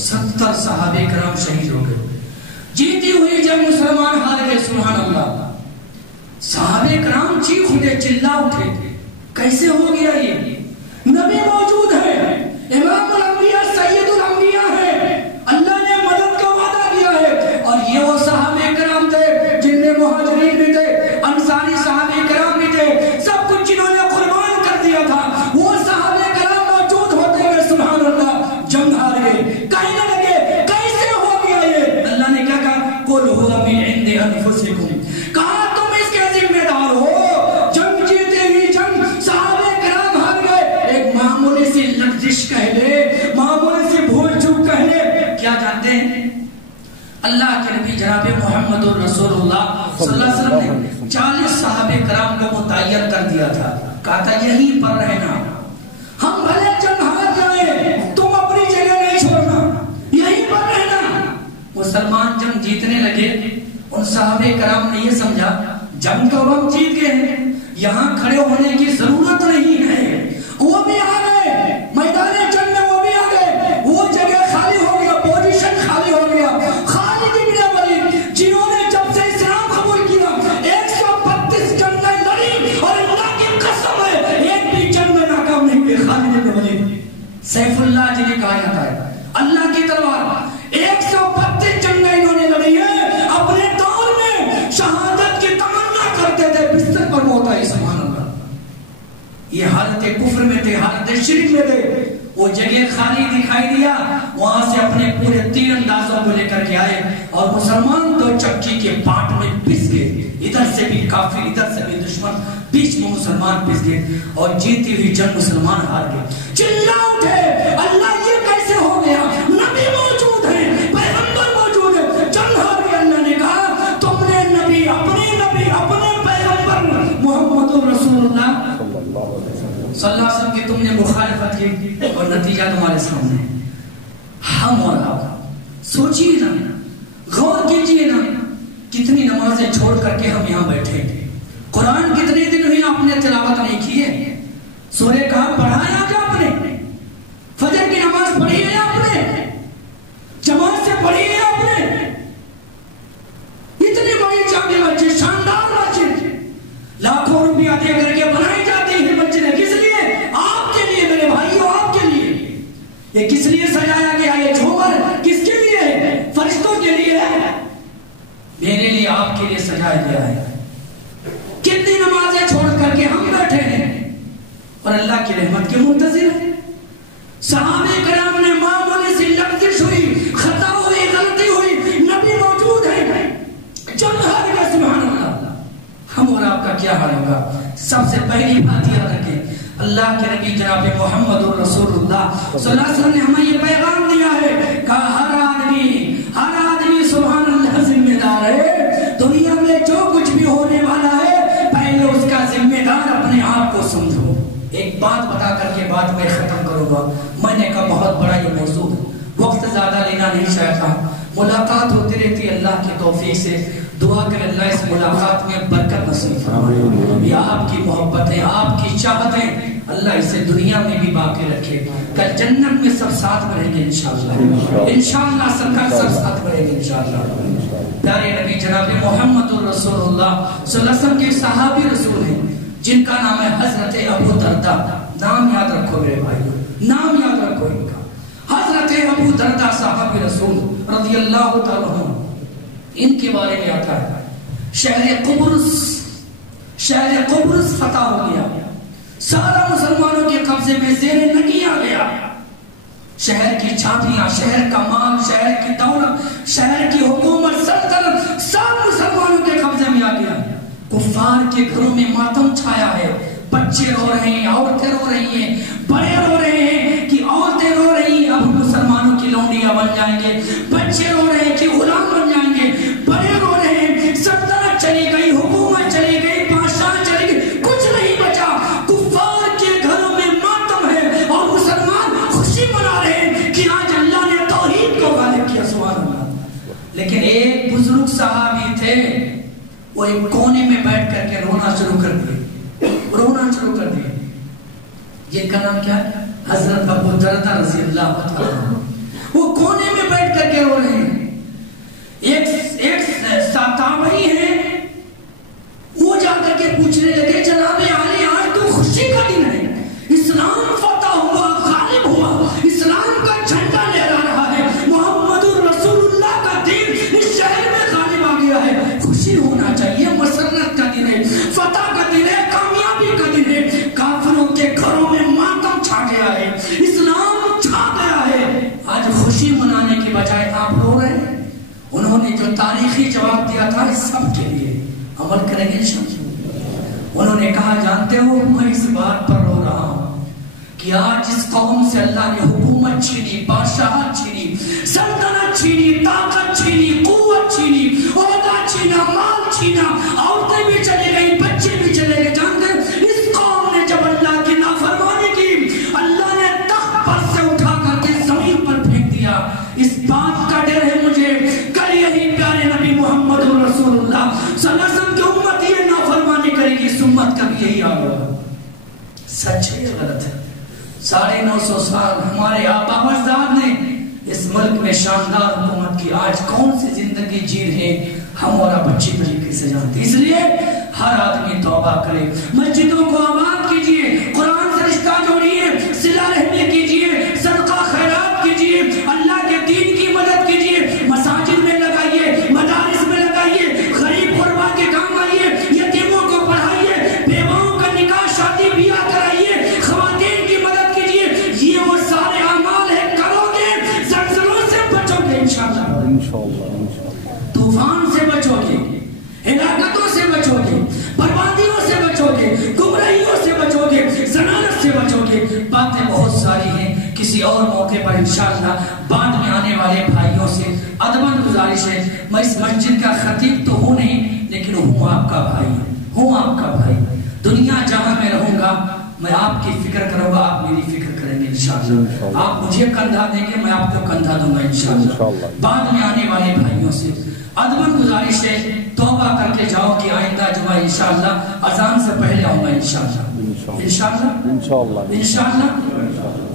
70 صحابہ کرام شہید ہو گئے۔ جیتی ہوئی جب مسلمان ہار گئے، سبحان اللہ، صحابہ کرام چیخ اٹھے، چلا اٹھے، کیسے ہو گیا یہ؟ نبی موجود ہے، امام الانبیاء سید اللہ کے نبی جناب محمد رسول اللہ صلی اللہ علیہ وسلم نے 40 صحابہ کرام کو متعین کر دیا تھا، کہا تھا یہیں پر رہنا، ہم بھلے جنگ ہار جائیں تم اپنی جگہ نہیں چھوڑنا، یہیں پر رہنا۔ مسلمان جنگ جیتنے لگے، ان صحابہ کرام نے یہ سمجھا جنگ تو ہم جیت گئے ہیں، یہاں کھڑے ہونے کی ضرورت نہیں ہے، وہ بھی آ گئے میدان جنگ میں، وہ بھی آ گئے، وہ جگہ خالی ہو گیا، پوزیشن خالی ہو گیا۔ خالد بن ولید جنہوں نے جب سے اسلام قبول کیا 132 جنگیں لڑی اور اللہ کی قسم ہے ایک بھی جنگ میں ناکام نہیں ہوئے۔ خالد بن ولید سیف اللہ جنہیں کہا جاتا ہے، اللہ کی تلوار، 132 جنگیں انہوں نے لڑی ہے، اپنے دور میں شہادت کی تمنا کرتے تھے، بستر پر موت آئی، سبحان اللہ۔ یہ حالت کفر میں تھے، حالت شرک میں تھے، وہ جگہ خالی دکھائی دیا، وہاں سے اپنے پورے تیر اندازوں کو لے کر کے آئے اور مسلمان دو چکی کے پاٹ میں پس گئے، ادھر سے بھی کافر ادھر سے بھی دشمن، بیچ میں مسلمان پس گئے اور جیتی ہوئی جنگ مسلمان ہار گئے۔ چلا اٹھے اللہ یہ کیسے ہو گیا، نبی موجود ہے، پیغمبر موجود ہے، جنگ ہار گئے۔ اللہ نے کہا تم نے نبی اپنے پیغمبر محمد رسول اللہ صلی اللہ علیہ وسلم کی تم نے مخالفت کی اور نتیجہ تمہارے سامنے۔ ہم اور آپ سوچیے نا، غور کیجئے نا، کتنی نمازیں چھوڑ کر کے ہم یہاں بیٹھے، قرآن کتنے دن ہوئے آپ نے تلاوت نہیں کیے، سورہ کہف پڑھایا کیا آپ نے، فجر کی نماز پڑھی ہے آپ نے، جماعت سے پڑھی ہے آپ نے، اتنی بڑی جامع مسجد، شاندار مسجد، لاکھوں روپیہ دے کر کے بنائی جاتی ہے مسجد، کس لیے؟ آپ کے لیے میرے بھائیوں، آپ کے لیے۔ یہ کس لیے سجایا گیا؟ یہ جھومر کس کے لیے ہے؟ فرشتوں کے لیے ہے، میرے لیے آپ کے لیے سجایا گیا ہے۔ کتنی نمازیں چھوڑ کر کے ہم بیٹھے ہیں اور اللہ کی رحمت کے منتظر ہیں۔ صحابہ کرام نے معمولی سی لغزش ہوئی، خطا ہوئی، غلطی ہوئی، نبی موجود ہے، جنگ ہار گئے، سبحان اللہ۔ ہم اور آپ کا کیا حال ہوگا؟ سب سے پہلی بات یاد رکھیں، اللہ کے نبی جناب محمد رسول اللہ صلی اللہ علیہ وسلم نے ہمیں یہ پیغام دیا ہے کہ ہر آدمی سبحان اللہ ذمہ دار ہے، دنیا میں جو کچھ بھی ہونے والا ہے پہلے اس کا ذمہ دار اپنے آپ کو سمجھو۔ ایک بات بتا کر کے بات میں ختم کروں گا، میں نے کہا بہت بڑا یہ موضوع ہے، وقت زیادہ لینا نہیں چاہتا، ملاقات ہوتی رہتی اللہ کی توفیق سے، دعا کر اللہ اس ملاقات میں برکت نصیب فرمائے، یہ آپ کی محبتیں، آپ کی چاہتیں اللہ اسے دنیا میں بھی باقی رکھے، کل جنت میں سب ساتھ رہیں گے انشاءاللہ، انشاءاللہ سرکار سب ساتھ رہیں گے انشاءاللہ۔ پیارے نبی جناب محمد رسول اللہ صلی اللہ علیہ وسلم کے صحابی رسول ہیں جن کا نام ہے حضرت ابو دردہ، نام یاد رکھو میرے بھائیو، نام یاد رکھو ان کا، حضرت ابو دردہ صحابی رسول رضی اللہ تعالیٰ عنہ۔ ان کے بارے میں آتا ہے شہر قبرص فتح ہو گیا، سارا مسلمانوں کے قبضے میں زیر نگی آ گیا، شہر کی چھاپیاں، شہر کا مال، شہر کی دولت، شہر کی حکومت، سلطنت سب مسلمانوں کے قبضے میں آ گیا۔ کفار کے گھروں میں ماتم چھایا ہے، بچے رو رہے ہیں، عورتیں رو رہی ہیں، بڑے رو رہے ہیں کہ عورتیں رو رہی ہیں اب مسلمانوں کی لونڈیاں بن جائیں گے، بچے رو رہے ہیں کہ غلام بن جائیں گے، بڑے رو رہے ہیں سلطنت چلی گئی، حکومت چلی گئی، بادشاہ چلی گئی، کچھ نہیں بچا، کفار کے گھروں میں ماتم ہے اور مسلمان خوشی منا رہے ہیں کہ آج اللہ نے توحید کو غالب کیا، سبحان اللہ۔ لیکن ایک بزرگ صحابی تھے، وہ ایک کونے میں بیٹھ کر کے رونا شروع کر دیے، جن کا نام کیا ہے؟ حضرت ابو دردہ رضی اللہ عنہ۔ وہ کونے میں بیٹھ کر کے رو رہے ہیں۔ ایک تابعی ہے، وہ جا کر کے پوچھنے لگے جناب عالی آج تو خوشی کا دن ہے، اسلام فتح ہوا، غالب ہوا، اسلام کا جھنڈا لہرا رہا ہے، محمد رسول اللہ کا دین اس شہر میں غالب آ گیا ہے، خوشی ہونا چاہیے، مسرت کا دن ہے، فتح کا دن ہے، کامیابی کا دن ہے۔ کافروں کے گھروں میں ماتم چھا گیا ہے، اسلام چھا گیا ہے، آج خوشی منانے کی بجائے آپ رو رہے ہیں۔ انہوں نے جو تاریخی جواب دیا تھا اس سب کے لیے عمل کریں گے انشاءاللہ۔ انہوں نے کہا جانتے ہو میں اس بات پر رو رہا ہوں کہ آج جس قوم سے اللہ نے حکومت چھینی، بادشاہت چھینی، سلطنت چھینی، طاقت چھینی، سچ ہے یا غلط ہے؟ 950 سال ہمارے آبا اجداد نے اس ملک میں شاندار حکومت کی، آج کون سی زندگی جی رہے ہم اور آپ اچھی طریقے سے جانتے. اس لیے ہر آدمی توبہ کرے، مسجدوں کو آباد کیجئے، قرآن سے رشتہ جوڑیے، صلہ رحمی کیجئے، صدقہ خیرات کیجئے، اللہ کے دین کی مدد کیجئے، مساجد میں لگائیے، مدارس میں لگائیے، غریب غربا کے کام آئیے، یتیموں کو پڑھائیے، بیواؤں کا نکاح شادی بیاہ کرائیے، خواتین کی مدد کیجئے. یہ وہ سارے اعمال ہیں، کرو گے زلزلوں سے بچو گے انشاءاللہ، طوفان سے بچو گے، ہلاکتوں سے بچو گے، بربادیوں سے بچو گے، گمراہیوں سے بچو گے، ضلالت سے بچو گے. باتیں بہت ساری ہیں، کسی اور موقع پر انشاءاللہ بعد میں آنے والے بھائیوں سے ادباً گزارش ہے. میں اس مسجد کا خطیب تو ہوں نہیں، لیکن ہوں آپ کا بھائی، ہوں آپ کا بھائی. دنیا جہاں میں رہوں گا میں آپ کی فکر کروں گا، آپ میری فکر کریں گے انشاءاللہ. آپ مجھے کندھا دیں گے، میں آپ کو کندھا دوں گا انشاءاللہ. بعد میں آنے والے بھائیوں سے ادباً گزارش ہے، توبہ کر کے جاؤ کہ آئندہ جمعہ انشاءاللہ اذان سے پہلے آؤں گا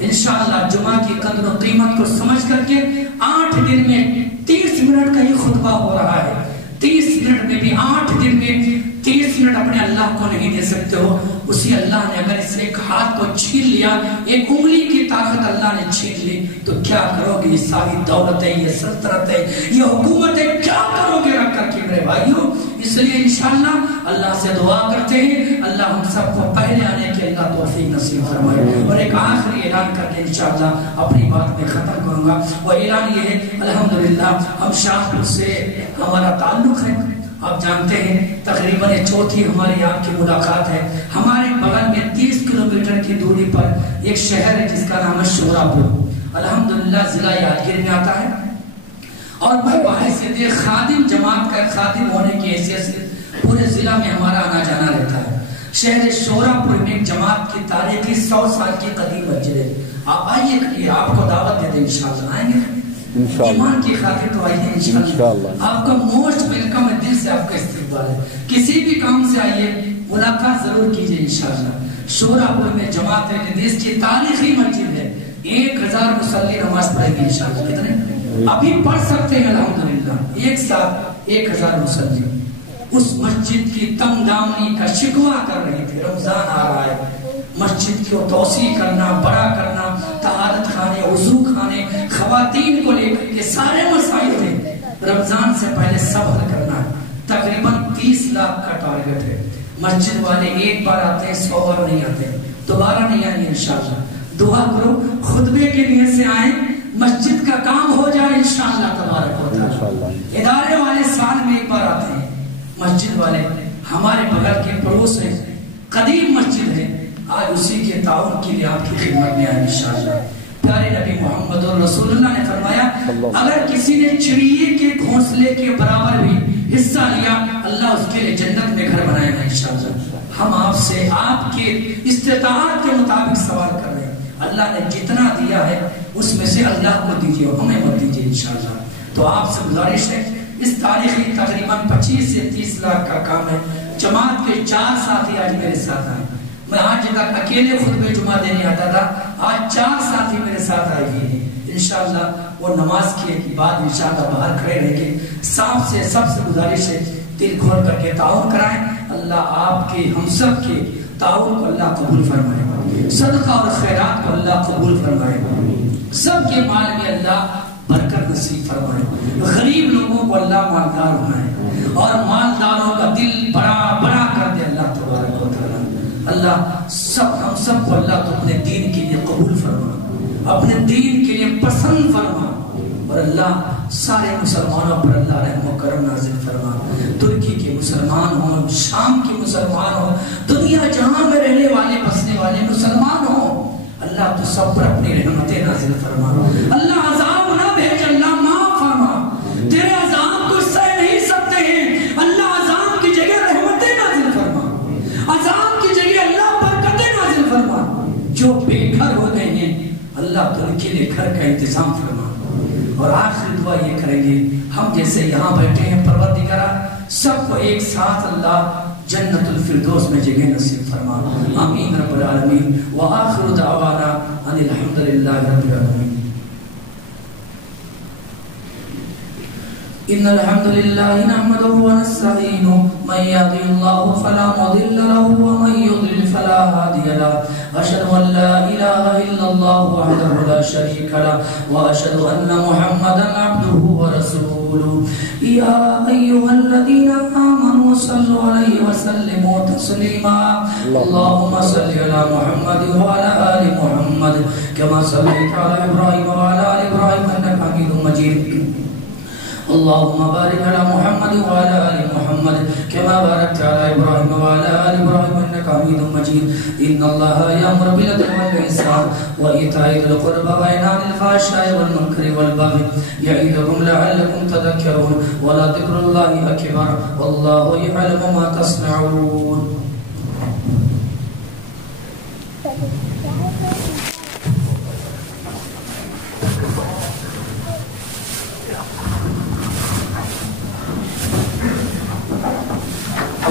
انشاءاللہ. جمعہ کی قدر و قیمت کو سمجھ کر کے 8 دن میں 30 منٹ کا ہی خطبہ ہو رہا ہے. 30 منٹ میں بھی 8 دن میں 30 منٹ اپنے اللہ کو نہیں دے سکتے ہو. اسی اللہ نے اگر اس ایک ہاتھ کو چھین لیا، ایک انگلی کی طاقت اللہ نے چھین لی، تو کیا کرو گے؟ یہ ساری دولت ہے، یہ سلطنت ہے، یہ حکومت ہے، کیا کرو گے رکھ کر کے میرے بھائیوں؟ اس لیے انشاءاللہ اللہ سے دعا کرتے ہیں اللہ ہم سب کو پہلے آنے کے اللہ توفیق نصیب فرمائے. اور ایک آخری اعلان کر کے انشاءاللہ اپنی بات میں ختم کروں گا. وہ اعلان یہ ہے، الحمدللہ ہم شاہپور سے ہمارا تعلق ہے. آپ جانتے ہیں تقریباً چوتھی ہماری آپ کی ملاقات ہے. ہمارے بغل میں 30 کلومیٹر کی دوری پر ایک شہر ہے جس کا نام ہے شورا پور. الحمدللہ ضلع یادگیر میں آتا ہے. اور میں بحیثیت خادم جماعت کا خادم ہونے کی حیثیت سے پورے ضلع میں ہمارا آنا جانا رہتا ہے. شہر شورا پور میں ایک جماعت کی تاریخی 100 سال کی قدیم مسجد ہے. آپ آئیے کریے، آپ کو دعوت دے دیں انشاءاللہ. آئیں گے ایمان کی خاطر تو آئیے انشاءاللہ. آپ کا موسٹ ویلکم ہے، دل سے آپ کا استقبال ہے. کسی بھی کام سے آئیے، ملاقات ضرور کیجئے انشاءاللہ. شورا پور میں جماعت جدید کی تاریخی مسجد ہے. 1000 مصلی نماز پڑھیں گے انشاءاللہ. کتنے ابھی پڑھ سکتے ہیں الحمدللہ ایک ساتھ 1000 مصلی. اس مسجد کی تنگ دامنی کا شکوہ کر رہے تھے. رمضان آ رہا ہے، مسجد کو توسیع کرنا، بڑا کرنا، طہارت خانے، وضو خانے، خواتین کو لے کر کے سارے مسائل تھے. رمضان سے پہلے سب حل کرنا ہے. تقریباً 30 لاکھ کا ٹارگٹ ہے. مسجد والے ایک بار آتے ہیں، 100 بار نہیں آتے، دوبارہ نہیں آئیں گے انشاءاللہ. دعا کرو خطبے کے نیت سے آئیں، مسجد کا کام ہو جائے انشاءاللہ تبارک و تعالی. ادارے والے سال میں ایک بار آتے ہیں. مسجد والے ہمارے بغل کے پڑوس ہیں، قدیم مسجد ہے. آج اسی کے تعاون کے لیے آپ کی خدمت میں آئے انشاءاللہ. پیارے نبی محمد رسول اللہ نے فرمایا اگر کسی نے چڑیے کے گھونسلے کے برابر بھی حصہ لیا، اللہ اس کے لیے جنت میں گھر بنائے گا انشاءاللہ. ہم آپ سے آپ کے استطاعت کے مطابق سوال کر رہے ہیں. اللہ نے جتنا دیا ہے اس میں سے اللہ کو دیجیے، ہمیں مت دیجیے انشاءاللہ. تو آپ سے گزارش ہے، اس تاریخی تقریباً 25 سے 30 لاکھ کا کام ہے. جماعت کے 4 ساتھی آج میرے ساتھ آئے. میں آج تک اکیلے خطبے جمعہ دینے آتا تھا، آج 4 ساتھی میرے ساتھ آئے ہوئے ہیں. انشاءاللہ وہ نماز کے بعد انشاءاللہ باہر کھڑے رہ کے صاحب سے سب سے گزارش ہے دل کھول کر کے تعاون کرائیں. اللہ آپ کے ہم سب کے تعاون کو اللہ قبول فرمائے، صدقہ اور خیرات کو اللہ قبول فرمائے، سب کے مال میں اللہ برکت نصیب فرمائے، غریب لوگوں کو اللہ مالدار بنائے اور مالداروں کا دل بڑا بڑا کر دے اللہ تبارک و تعالی. اللہ ہم سب کو اللہ تو اپنے دین کے لیے قبول فرما، اپنے دین کے لیے پسند فرما، اور اللہ سارے مسلمانوں پر اللہ رحم و کرم نازل فرما. ترکی کے مسلمان ہوں، شام کے مسلمان ہوں، دنیا جہاں میں رہنے والے بسنے والے مسلمان ہوں، اللہ تو سب پر اپنی رحمتیں نازل فرما. اللہ عذاب نہ بھیج، اللہ معاف فرما. تیرے عذاب کو سہ نہیں سکتے ہیں، اللہ عذاب کی جگہ رحمتیں نازل فرما، عذاب کی جگہ اللہ برکتیں نازل فرما. جو بے گھر ہو گئے ہیں اللہ تو ان کے لیے گھر کا انتظام فرما. اور آخری دعا یہ کریں گے، ہم جیسے یہاں بیٹھے ہیں پروردگارا سب کو ایک ساتھ اللہ جنت الفردوس میں جگہ نصیب فرما. آمین رب العالمین. وآخر دعوانا ان الحمدللہ رب العالمین. إن الحمد لله نحمده ونستعينه من يهده الله فلا مضل له ومن يضلل فلا هادي له أشهد أن لا إله إلا الله وحده لا شريك له وأشهد أن محمدا عبده ورسوله يا أيها الذين آمنوا صلوا عليه وسلموا تسليما اللهم صل على محمد وعلى آل محمد كما صليت على إبراهيم وعلى آل إبراهيم إنك حميد مجيد اللهم بارك على محمد وعلى آل محمد كما باركت على إبراهيم وعلى آل إبراهيم إنك حميد مجيد إن الله يأمر بالعدل والإحسان وإيتاء ذي القربى وينهى عن الفحشاء والمنكر والبغي يعظكم لعلكم تذكرون ولذكر الله أكبر والله يعلم ما تصنعون.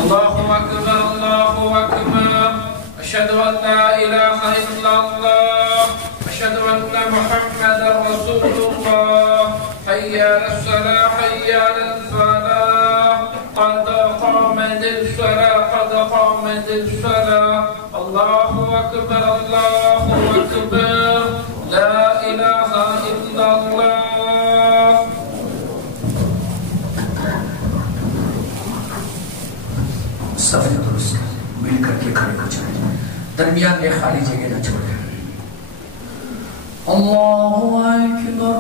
الله أكبر الله أكبر أشهد أن لا إله إلا الله أشهد أن محمدا رسول الله حي على الصلاة حي على الفلاح قد قامت الصلاة قد قامت الصلاة الله أكبر الله أكبر لا إله إلا الله. صفحہ درست مل کر کے کھڑے ہو جائیں. درمیان میں خالی جگہ نہ چھوڑیں. اللہ اکبر.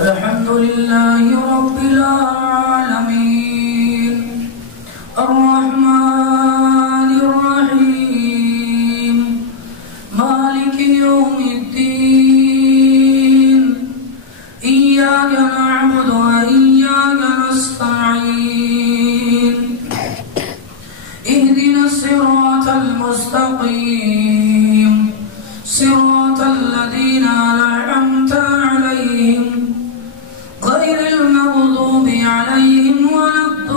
الحمد لله رب العالمين الرحمن الرحيم مالك يوم الدين إياك نعبد وإياك نستعين اهدنا الصراط المستقيم صراط الذين أنعمت عليهم غير المغضوب عليهم ولا الضالين.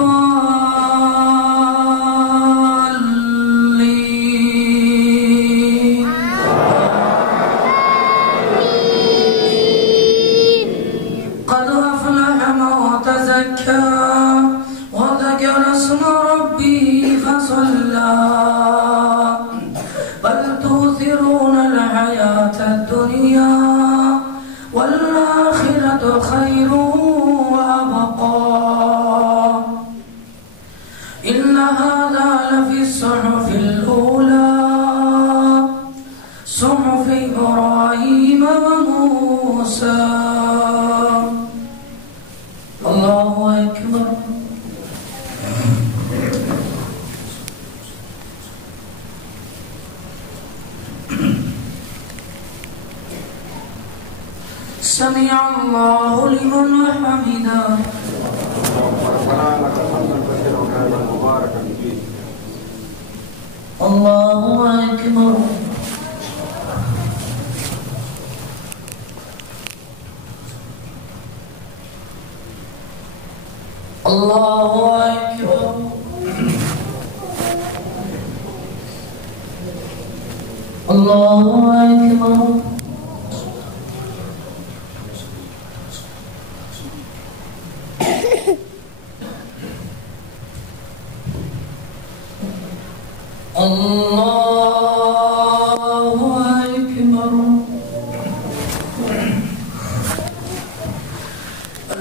قد أفلح من تزكى وذكر اسم ربه فصلى بل تؤثرون الحياة الدنيا والآخرة خير وأبقى إن هذا لفي الصحف الأولى صحف إبراهيم وموسى. الله أكبر. سمع الله لمن حمده. الله أكبر. الله أكبر. الله أكبر. الله أكبر.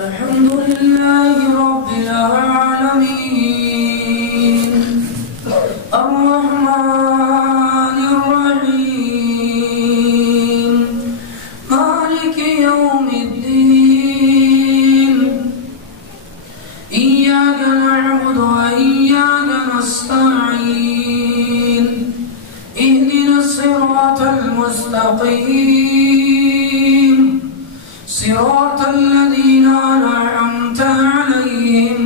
الحمد لله رب العالمين الرحمن الرحيم مالك يوم الدين إياك نعبد وإياك نستعين اهدنا الصراط المستقيم صراط الذين أنعمت عليهم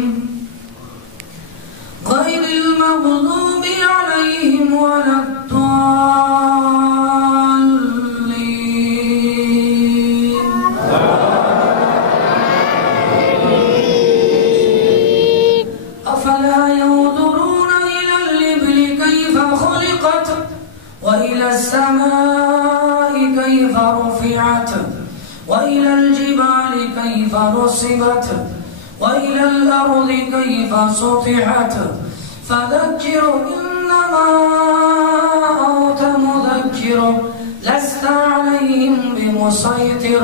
غير المغضوب عليهم ولا السماء كيف رفعت وإلى الجبال كيف نصبت وإلى الأرض كيف سطحت فذكر إنما أنت مذكر لست عليهم بمسيطر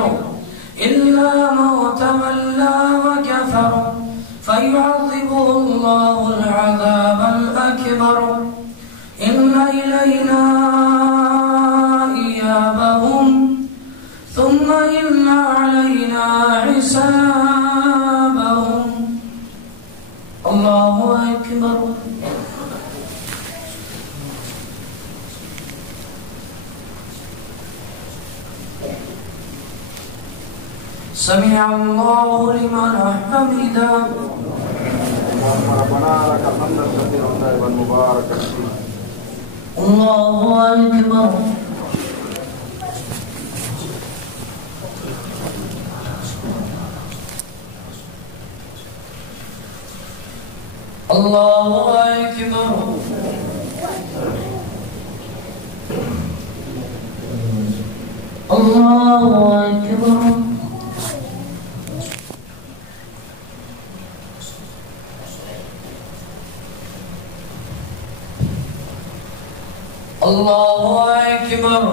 إلا من تولى وكفر فيعذبه الله العذاب الأكبر إن إلينا إيابهم ثم إن علينا حسابهم. الله أكبر. سمع الله لمن حمده. ربنا لك الحمد الكثير والطيب المبارك فيه. الله أكبر. الله أكبر. الله أكبر. الله أكبر.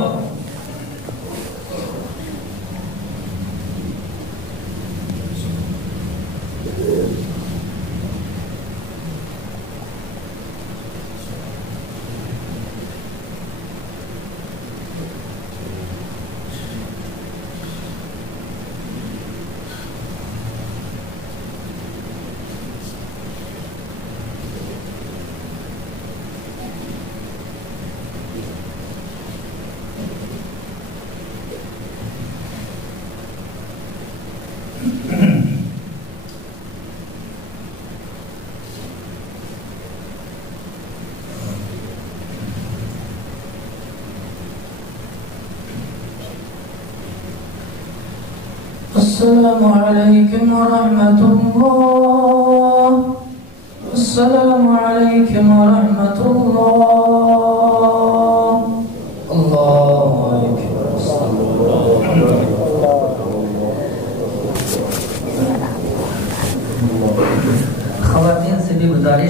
السلام عليكم ورحمة الله. السلام عليكم ورحمة الله. الله أكبر. خواتین سے بھی گزارش